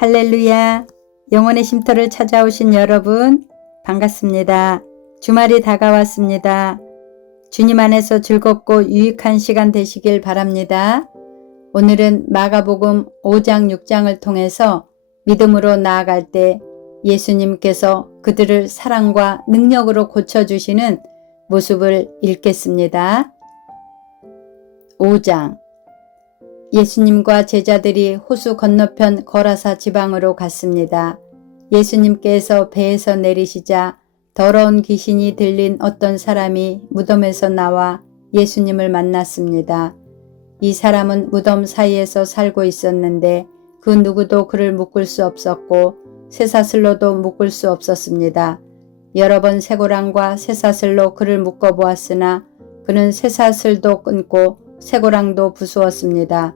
할렐루야! 영혼의 쉼터를 찾아오신 여러분 반갑습니다. 주말이 다가왔습니다. 주님 안에서 즐겁고 유익한 시간 되시길 바랍니다. 오늘은 마가복음 5장 6장을 통해서 믿음으로 나아갈 때 예수님께서 그들을 사랑과 능력으로 고쳐주시는 모습을 읽겠습니다. 5장 예수님과 제자들이 호수 건너편 거라사 지방으로 갔습니다. 예수님께서 배에서 내리시자 더러운 귀신이 들린 어떤 사람이 무덤에서 나와 예수님을 만났습니다. 이 사람은 무덤 사이에서 살고 있었는데 그 누구도 그를 묶을 수 없었고 쇠사슬로도 묶을 수 없었습니다. 여러 번 쇠고랑과 쇠사슬로 그를 묶어보았으나 그는 쇠사슬도 끊고 쇠고랑도 부수었습니다.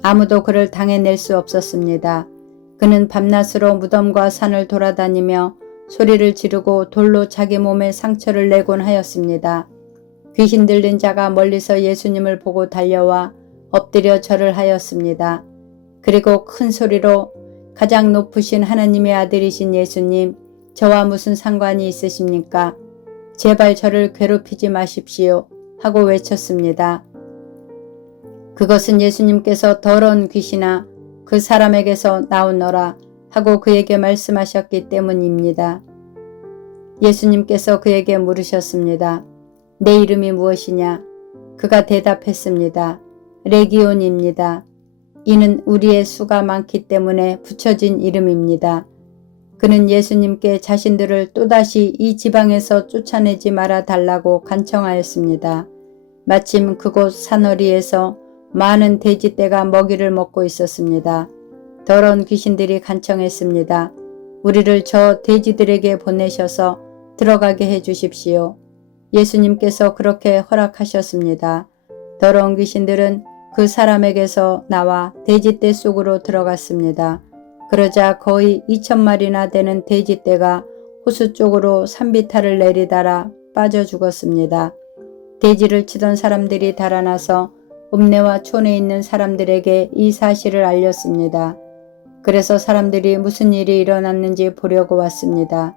아무도 그를 당해낼 수 없었습니다. 그는 밤낮으로 무덤과 산을 돌아다니며 소리를 지르고 돌로 자기 몸에 상처를 내곤 하였습니다. 귀신 들린 자가 멀리서 예수님을 보고 달려와 엎드려 절을 하였습니다. 그리고 큰 소리로 가장 높으신 하나님의 아들이신 예수님, 저와 무슨 상관이 있으십니까? 제발 저를 괴롭히지 마십시오 하고 외쳤습니다. 그것은 예수님께서 더러운 귀신아 그 사람에게서 나오너라 하고 그에게 말씀하셨기 때문입니다. 예수님께서 그에게 물으셨습니다. 내 이름이 무엇이냐? 그가 대답했습니다. 레기온입니다. 이는 우리의 수가 많기 때문에 붙여진 이름입니다. 그는 예수님께 자신들을 또다시 이 지방에서 쫓아내지 말아 달라고 간청하였습니다. 마침 그곳 산허리에서 많은 돼지떼가 먹이를 먹고 있었습니다. 더러운 귀신들이 간청했습니다. 우리를 저 돼지들에게 보내셔서 들어가게 해 주십시오. 예수님께서 그렇게 허락하셨습니다. 더러운 귀신들은 그 사람에게서 나와 돼지떼 속으로 들어갔습니다. 그러자 거의 2,000마리나 되는 돼지떼가 호수 쪽으로 산비탈을 내리달아 빠져 죽었습니다. 돼지를 치던 사람들이 달아나서 읍내와 촌에 있는 사람들에게 이 사실을 알렸습니다. 그래서 사람들이 무슨 일이 일어났는지 보려고 왔습니다.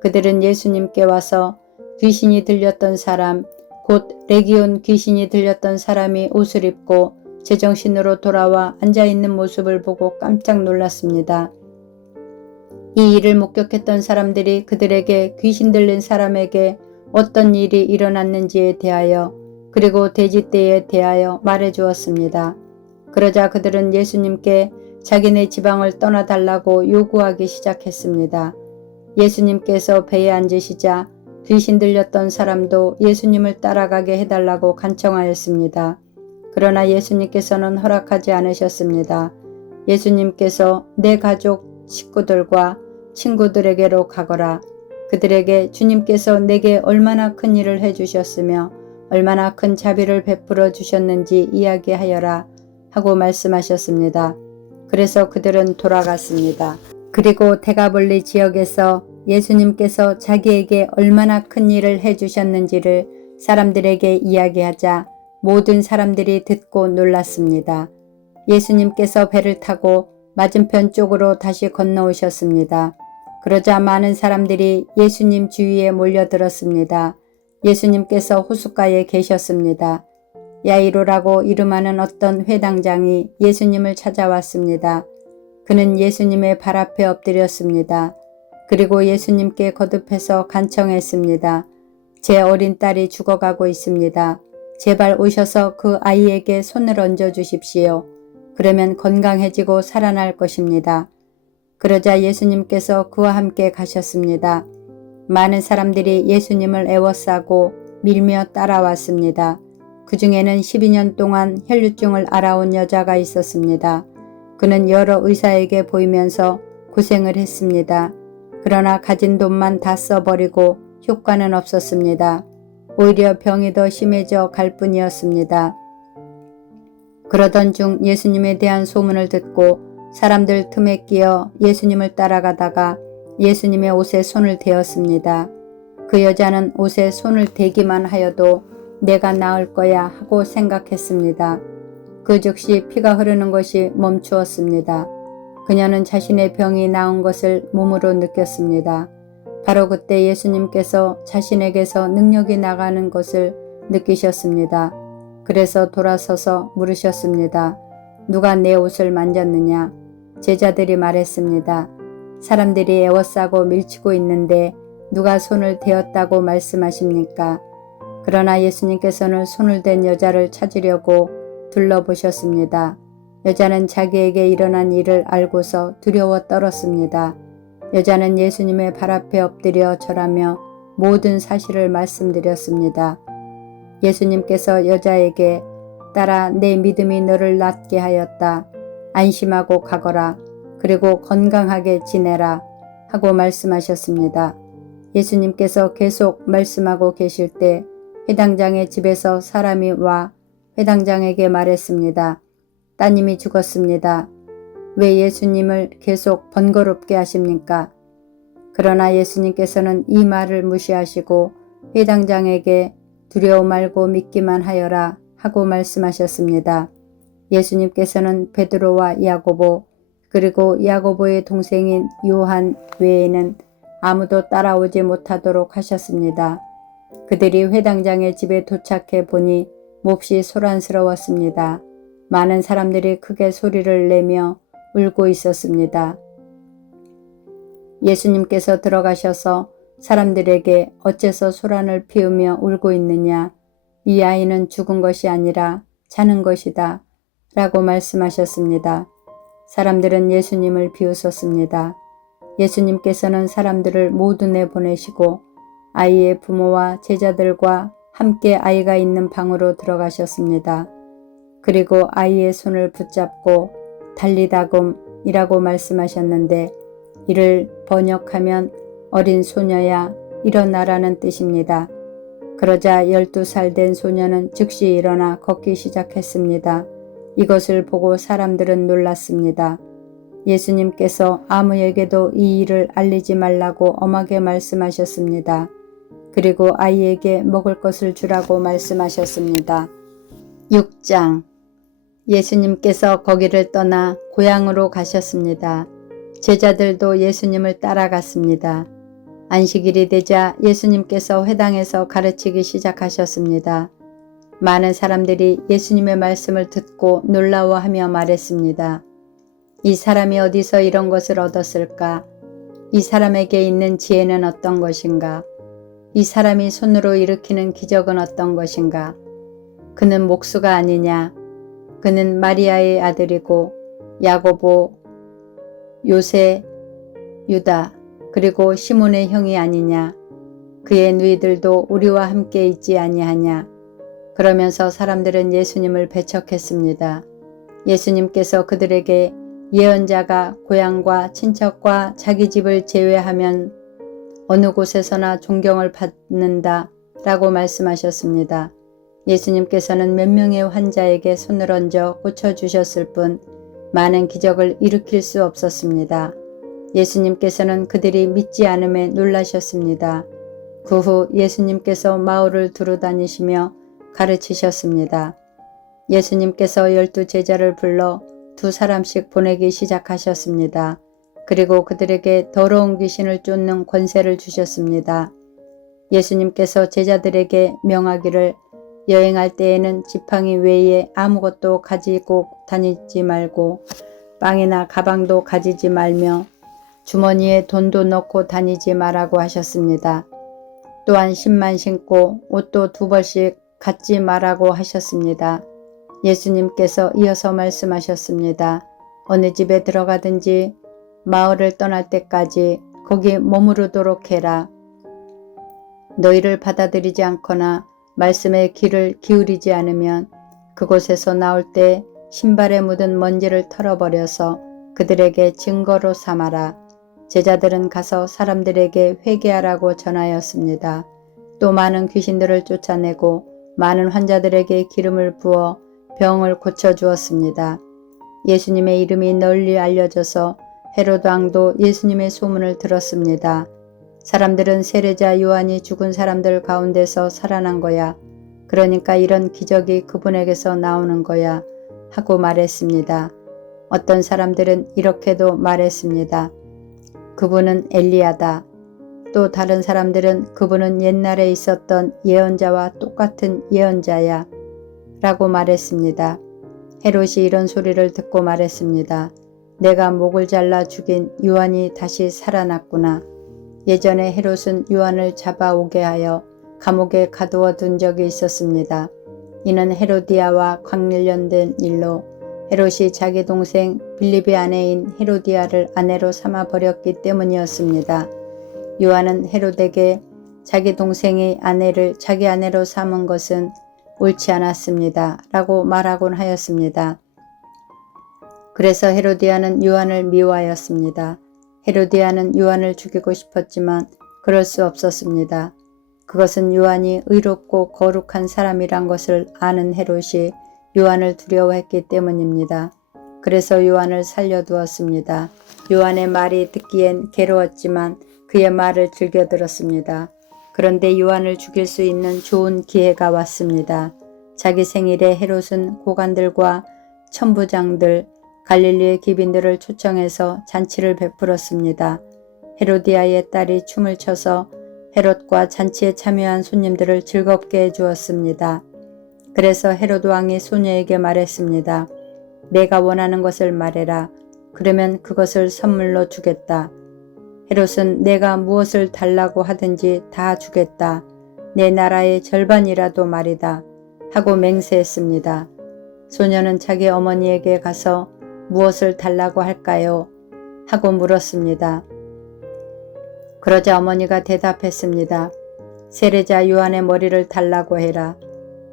그들은 예수님께 와서 귀신이 들렸던 사람, 곧 레기온 귀신이 들렸던 사람이 옷을 입고 제정신으로 돌아와 앉아있는 모습을 보고 깜짝 놀랐습니다. 이 일을 목격했던 사람들이 그들에게 귀신 들린 사람에게 어떤 일이 일어났는지에 대하여 그리고 돼지떼에 대하여 말해 주었습니다. 그러자 그들은 예수님께 자기네 지방을 떠나달라고 요구하기 시작했습니다. 예수님께서 배에 앉으시자 귀신 들렸던 사람도 예수님을 따라가게 해달라고 간청하였습니다. 그러나 예수님께서는 허락하지 않으셨습니다. 예수님께서 내 가족 식구들과 친구들에게로 가거라. 그들에게 주님께서 내게 얼마나 큰 일을 해주셨으며 얼마나 큰 자비를 베풀어 주셨는지 이야기하여라 하고 말씀하셨습니다. 그래서 그들은 돌아갔습니다. 그리고 데가볼리 지역에서 예수님께서 자기에게 얼마나 큰 일을 해주셨는지를 사람들에게 이야기하자 모든 사람들이 듣고 놀랐습니다. 예수님께서 배를 타고 맞은편 쪽으로 다시 건너오셨습니다. 그러자 많은 사람들이 예수님 주위에 몰려들었습니다. 예수님께서 호숫가에 계셨습니다. 야이로라고 이름하는 어떤 회당장이 예수님을 찾아왔습니다. 그는 예수님의 발 앞에 엎드렸습니다. 그리고 예수님께 거듭해서 간청했습니다. 제 어린 딸이 죽어가고 있습니다. 제발 오셔서 그 아이에게 손을 얹어 주십시오. 그러면 건강해지고 살아날 것입니다. 그러자 예수님께서 그와 함께 가셨습니다. 많은 사람들이 예수님을 애워싸고 밀며 따라왔습니다. 그 중에는 12년 동안 혈류증을 앓아온 여자가 있었습니다. 그는 여러 의사에게 보이면서 고생을 했습니다. 그러나 가진 돈만 다 써버리고 효과는 없었습니다. 오히려 병이 더 심해져 갈 뿐이었습니다. 그러던 중 예수님에 대한 소문을 듣고 사람들 틈에 끼어 예수님을 따라가다가 예수님의 옷에 손을 대었습니다. 그 여자는 옷에 손을 대기만 하여도 내가 나을 거야 하고 생각했습니다. 그 즉시 피가 흐르는 것이 멈추었습니다. 그녀는 자신의 병이 나은 것을 몸으로 느꼈습니다. 바로 그때 예수님께서 자신에게서 능력이 나가는 것을 느끼셨습니다. 그래서 돌아서서 물으셨습니다. 누가 내 옷을 만졌느냐? 제자들이 말했습니다. 사람들이 에워싸고 밀치고 있는데 누가 손을 대었다고 말씀하십니까? 그러나 예수님께서는 손을 댄 여자를 찾으려고 둘러보셨습니다. 여자는 자기에게 일어난 일을 알고서 두려워 떨었습니다. 여자는 예수님의 발 앞에 엎드려 절하며 모든 사실을 말씀드렸습니다. 예수님께서 여자에게 딸아, 내 믿음이 너를 낫게 하였다. 안심하고 가거라. 그리고 건강하게 지내라 하고 말씀하셨습니다. 예수님께서 계속 말씀하고 계실 때 회당장의 집에서 사람이 와 회당장에게 말했습니다. 따님이 죽었습니다. 왜 예수님을 계속 번거롭게 하십니까? 그러나 예수님께서는 이 말을 무시하시고 회당장에게 두려워 말고 믿기만 하여라 하고 말씀하셨습니다. 예수님께서는 베드로와 야고보 그리고 야고보의 동생인 요한 외에는 아무도 따라오지 못하도록 하셨습니다. 그들이 회당장의 집에 도착해 보니 몹시 소란스러웠습니다. 많은 사람들이 크게 소리를 내며 울고 있었습니다. 예수님께서 들어가셔서 사람들에게 어째서 소란을 피우며 울고 있느냐? 이 아이는 죽은 것이 아니라 자는 것이다 라고 말씀하셨습니다. 사람들은 예수님을 비웃었습니다. 예수님께서는 사람들을 모두 내보내시고 아이의 부모와 제자들과 함께 아이가 있는 방으로 들어가셨습니다. 그리고 아이의 손을 붙잡고 달리다금이라고 말씀하셨는데 이를 번역하면 어린 소녀야 일어나라는 뜻입니다. 그러자 12살 된 소녀는 즉시 일어나 걷기 시작했습니다. 이것을 보고 사람들은 놀랐습니다. 예수님께서 아무에게도 이 일을 알리지 말라고 엄하게 말씀하셨습니다. 그리고 아이에게 먹을 것을 주라고 말씀하셨습니다. 6장 예수님께서 거기를 떠나 고향으로 가셨습니다. 제자들도 예수님을 따라갔습니다. 안식일이 되자 예수님께서 회당에서 가르치기 시작하셨습니다. 많은 사람들이 예수님의 말씀을 듣고 놀라워하며 말했습니다. 이 사람이 어디서 이런 것을 얻었을까? 이 사람에게 있는 지혜는 어떤 것인가? 이 사람이 손으로 일으키는 기적은 어떤 것인가? 그는 목수가 아니냐? 그는 마리아의 아들이고 야고보, 요세, 유다, 그리고 시몬의 형이 아니냐? 그의 누이들도 우리와 함께 있지 아니하냐? 그러면서 사람들은 예수님을 배척했습니다. 예수님께서 그들에게 예언자가 고향과 친척과 자기 집을 제외하면 어느 곳에서나 존경을 받는다 라고 말씀하셨습니다. 예수님께서는 몇 명의 환자에게 손을 얹어 고쳐주셨을 뿐 많은 기적을 일으킬 수 없었습니다. 예수님께서는 그들이 믿지 않음에 놀라셨습니다. 그 후 예수님께서 마을을 두루 다니시며 가르치셨습니다. 예수님께서 12 제자를 불러 2사람씩 보내기 시작하셨습니다. 그리고 그들에게 더러운 귀신을 쫓는 권세를 주셨습니다. 예수님께서 제자들에게 명하기를 여행할 때에는 지팡이 외에 아무것도 가지고 다니지 말고 빵이나 가방도 가지지 말며 주머니에 돈도 넣고 다니지 말라고 하셨습니다. 또한 신만 신고 옷도 2벌씩 갖지 말라고 하셨습니다. 예수님께서 이어서 말씀하셨습니다. 어느 집에 들어가든지 마을을 떠날 때까지 거기 머무르도록 해라. 너희를 받아들이지 않거나 말씀에 귀를 기울이지 않으면 그곳에서 나올 때 신발에 묻은 먼지를 털어버려서 그들에게 증거로 삼아라. 제자들은 가서 사람들에게 회개하라고 전하였습니다. 또 많은 귀신들을 쫓아내고 많은 환자들에게 기름을 부어 병을 고쳐주었습니다. 예수님의 이름이 널리 알려져서 헤로드 왕도 예수님의 소문을 들었습니다. 사람들은 세례자 요한이 죽은 사람들 가운데서 살아난 거야. 그러니까 이런 기적이 그분에게서 나오는 거야 하고 말했습니다. 어떤 사람들은 이렇게도 말했습니다. 그분은 엘리야다. 또 다른 사람들은 그분은 옛날에 있었던 예언자와 똑같은 예언자야 라고 말했습니다. 헤롯이 이런 소리를 듣고 말했습니다. 내가 목을 잘라 죽인 요한이 다시 살아났구나. 예전에 헤롯은 요한을 잡아오게 하여 감옥에 가두어 둔 적이 있었습니다. 이는 헤로디아와 관련된 일로 헤롯이 자기 동생 빌립의 아내인 헤로디아를 아내로 삼아버렸기 때문이었습니다. 요한은 헤롯에게 자기 동생의 아내를 자기 아내로 삼은 것은 옳지 않았습니다. 라고 말하곤 하였습니다. 그래서 헤로디아는 요한을 미워하였습니다. 헤로디아는 요한을 죽이고 싶었지만 그럴 수 없었습니다. 그것은 요한이 의롭고 거룩한 사람이란 것을 아는 헤롯이 요한을 두려워했기 때문입니다. 그래서 요한을 살려두었습니다. 요한의 말이 듣기엔 괴로웠지만 그의 말을 즐겨 들었습니다. 그런데 요한을 죽일 수 있는 좋은 기회가 왔습니다. 자기 생일에 헤롯은 고관들과 천부장들, 갈릴리의 귀빈들을 초청해서 잔치를 베풀었습니다. 헤로디아의 딸이 춤을 춰서 헤롯과 잔치에 참여한 손님들을 즐겁게 해주었습니다. 그래서 헤롯 왕이 소녀에게 말했습니다. 내가 원하는 것을 말해라. 그러면 그것을 선물로 주겠다. 헤롯은 내가 무엇을 달라고 하든지 다 주겠다. 내 나라의 절반이라도 말이다. 하고 맹세했습니다. 소녀는 자기 어머니에게 가서 무엇을 달라고 할까요? 하고 물었습니다. 그러자 어머니가 대답했습니다. 세례자 요한의 머리를 달라고 해라.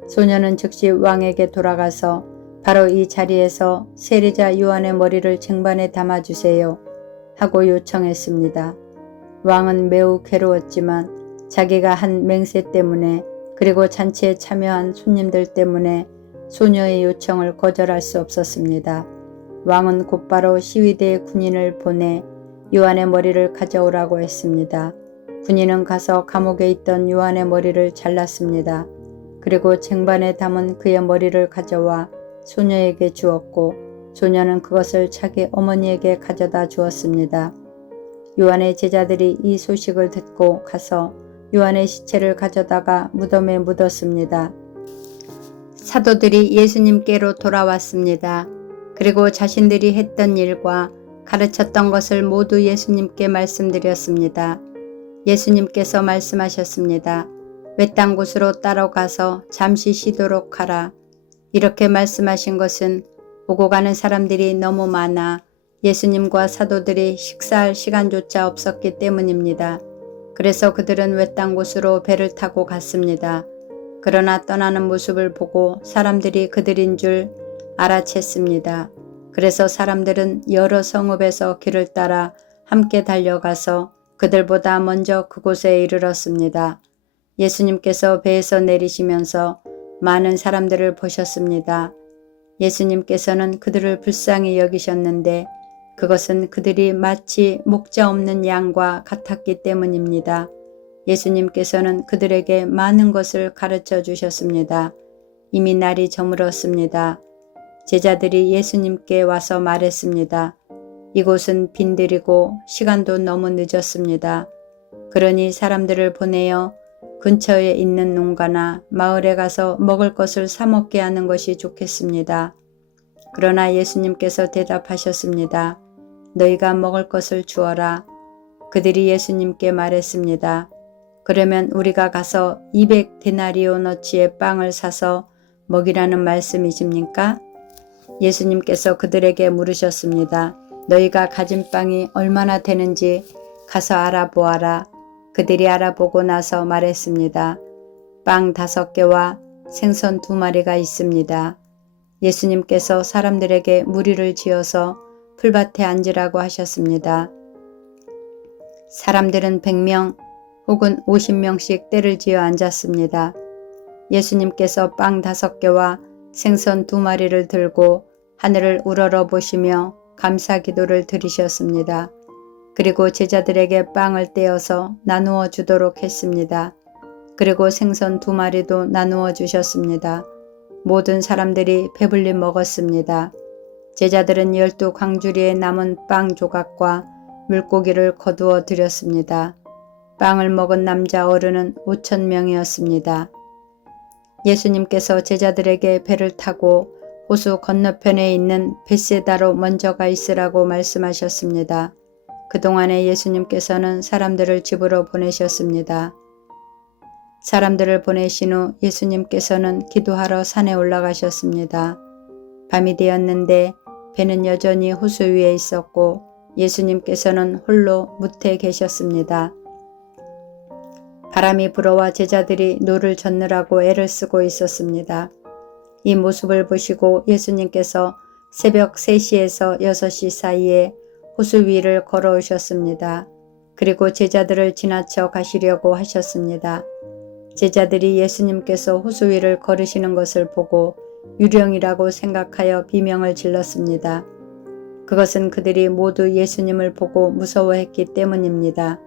소녀는 즉시 왕에게 돌아가서 바로 이 자리에서 세례자 요한의 머리를 쟁반에 담아주세요. 하고 요청했습니다. 왕은 매우 괴로웠지만 자기가 한 맹세 때문에 그리고 잔치에 참여한 손님들 때문에 소녀의 요청을 거절할 수 없었습니다. 왕은 곧바로 시위대의 군인을 보내 요한의 머리를 가져오라고 했습니다. 군인은 가서 감옥에 있던 요한의 머리를 잘랐습니다. 그리고 쟁반에 담은 그의 머리를 가져와 소녀에게 주었고 소녀는 그것을 자기 어머니에게 가져다 주었습니다. 요한의 제자들이 이 소식을 듣고 가서 요한의 시체를 가져다가 무덤에 묻었습니다. 사도들이 예수님께로 돌아왔습니다. 그리고 자신들이 했던 일과 가르쳤던 것을 모두 예수님께 말씀드렸습니다. 예수님께서 말씀하셨습니다. 외딴 곳으로 따라가서 잠시 쉬도록 하라. 이렇게 말씀하신 것은 오고 가는 사람들이 너무 많아 예수님과 사도들이 식사할 시간조차 없었기 때문입니다. 그래서 그들은 외딴 곳으로 배를 타고 갔습니다. 그러나 떠나는 모습을 보고 사람들이 그들인 줄 알아챘습니다. 그래서 사람들은 여러 성읍에서 길을 따라 함께 달려가서 그들보다 먼저 그곳에 이르렀습니다. 예수님께서 배에서 내리시면서 많은 사람들을 보셨습니다. 예수님께서는 그들을 불쌍히 여기셨는데 그것은 그들이 마치 목자 없는 양과 같았기 때문입니다. 예수님께서는 그들에게 많은 것을 가르쳐 주셨습니다. 이미 날이 저물었습니다. 제자들이 예수님께 와서 말했습니다. 이곳은 빈들이고 시간도 너무 늦었습니다. 그러니 사람들을 보내어 근처에 있는 농가나 마을에 가서 먹을 것을 사 먹게 하는 것이 좋겠습니다. 그러나 예수님께서 대답하셨습니다. 너희가 먹을 것을 주어라. 그들이 예수님께 말했습니다. 그러면 우리가 가서 200데나리오너치의 빵을 사서 먹이라는 말씀이십니까? 예수님께서 그들에게 물으셨습니다. 너희가 가진 빵이 얼마나 되는지 가서 알아보아라. 그들이 알아보고 나서 말했습니다. 빵 5개와 생선 2마리가 있습니다. 예수님께서 사람들에게 무리를 지어서 풀밭에 앉으라고 하셨습니다. 사람들은 100명 혹은 50명씩 떼를 지어 앉았습니다. 예수님께서 빵 5개와 생선 2마리를 들고 하늘을 우러러 보시며 감사 기도를 드리셨습니다. 그리고 제자들에게 빵을 떼어서 나누어 주도록 했습니다. 그리고 생선 2마리도 나누어 주셨습니다. 모든 사람들이 배불리 먹었습니다. 제자들은 12광주리에 남은 빵 조각과 물고기를 거두어 드렸습니다. 빵을 먹은 남자 어른은 5,000명이었습니다. 예수님께서 제자들에게 배를 타고 호수 건너편에 있는 벳세다로 먼저 가 있으라고 말씀하셨습니다. 그동안에 예수님께서는 사람들을 집으로 보내셨습니다. 사람들을 보내신 후 예수님께서는 기도하러 산에 올라가셨습니다. 밤이 되었는데 배는 여전히 호수 위에 있었고 예수님께서는 홀로 뭇에 계셨습니다. 바람이 불어와 제자들이 노를 젓느라고 애를 쓰고 있었습니다. 이 모습을 보시고 예수님께서 새벽 3시에서 6시 사이에 호수 위를 걸어오셨습니다. 그리고 제자들을 지나쳐 가시려고 하셨습니다. 제자들이 예수님께서 호수 위를 걸으시는 것을 보고 유령이라고 생각하여 비명을 질렀습니다. 그것은 그들이 모두 예수님을 보고 무서워했기 때문입니다.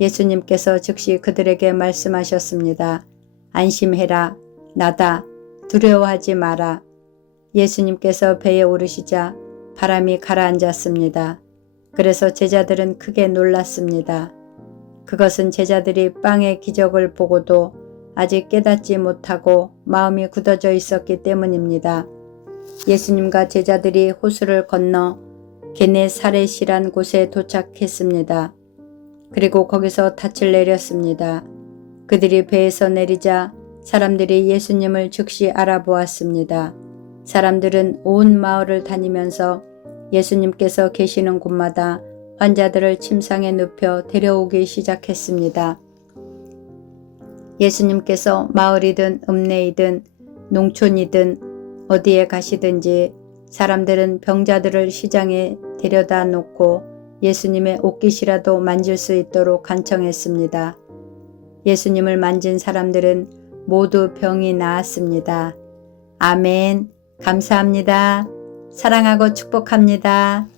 예수님께서 즉시 그들에게 말씀하셨습니다. 안심해라. 나다. 두려워하지 마라. 예수님께서 배에 오르시자 바람이 가라앉았습니다. 그래서 제자들은 크게 놀랐습니다. 그것은 제자들이 빵의 기적을 보고도 아직 깨닫지 못하고 마음이 굳어져 있었기 때문입니다. 예수님과 제자들이 호수를 건너 게네사렛이란 곳에 도착했습니다. 그리고 거기서 닻을 내렸습니다. 그들이 배에서 내리자 사람들이 예수님을 즉시 알아보았습니다. 사람들은 온 마을을 다니면서 예수님께서 계시는 곳마다 환자들을 침상에 눕혀 데려오기 시작했습니다. 예수님께서 마을이든 읍내이든 농촌이든 어디에 가시든지 사람들은 병자들을 시장에 데려다 놓고 예수님의 옷깃이라도 만질 수 있도록 간청했습니다. 예수님을 만진 사람들은 모두 병이 나았습니다. 아멘. 감사합니다. 사랑하고 축복합니다.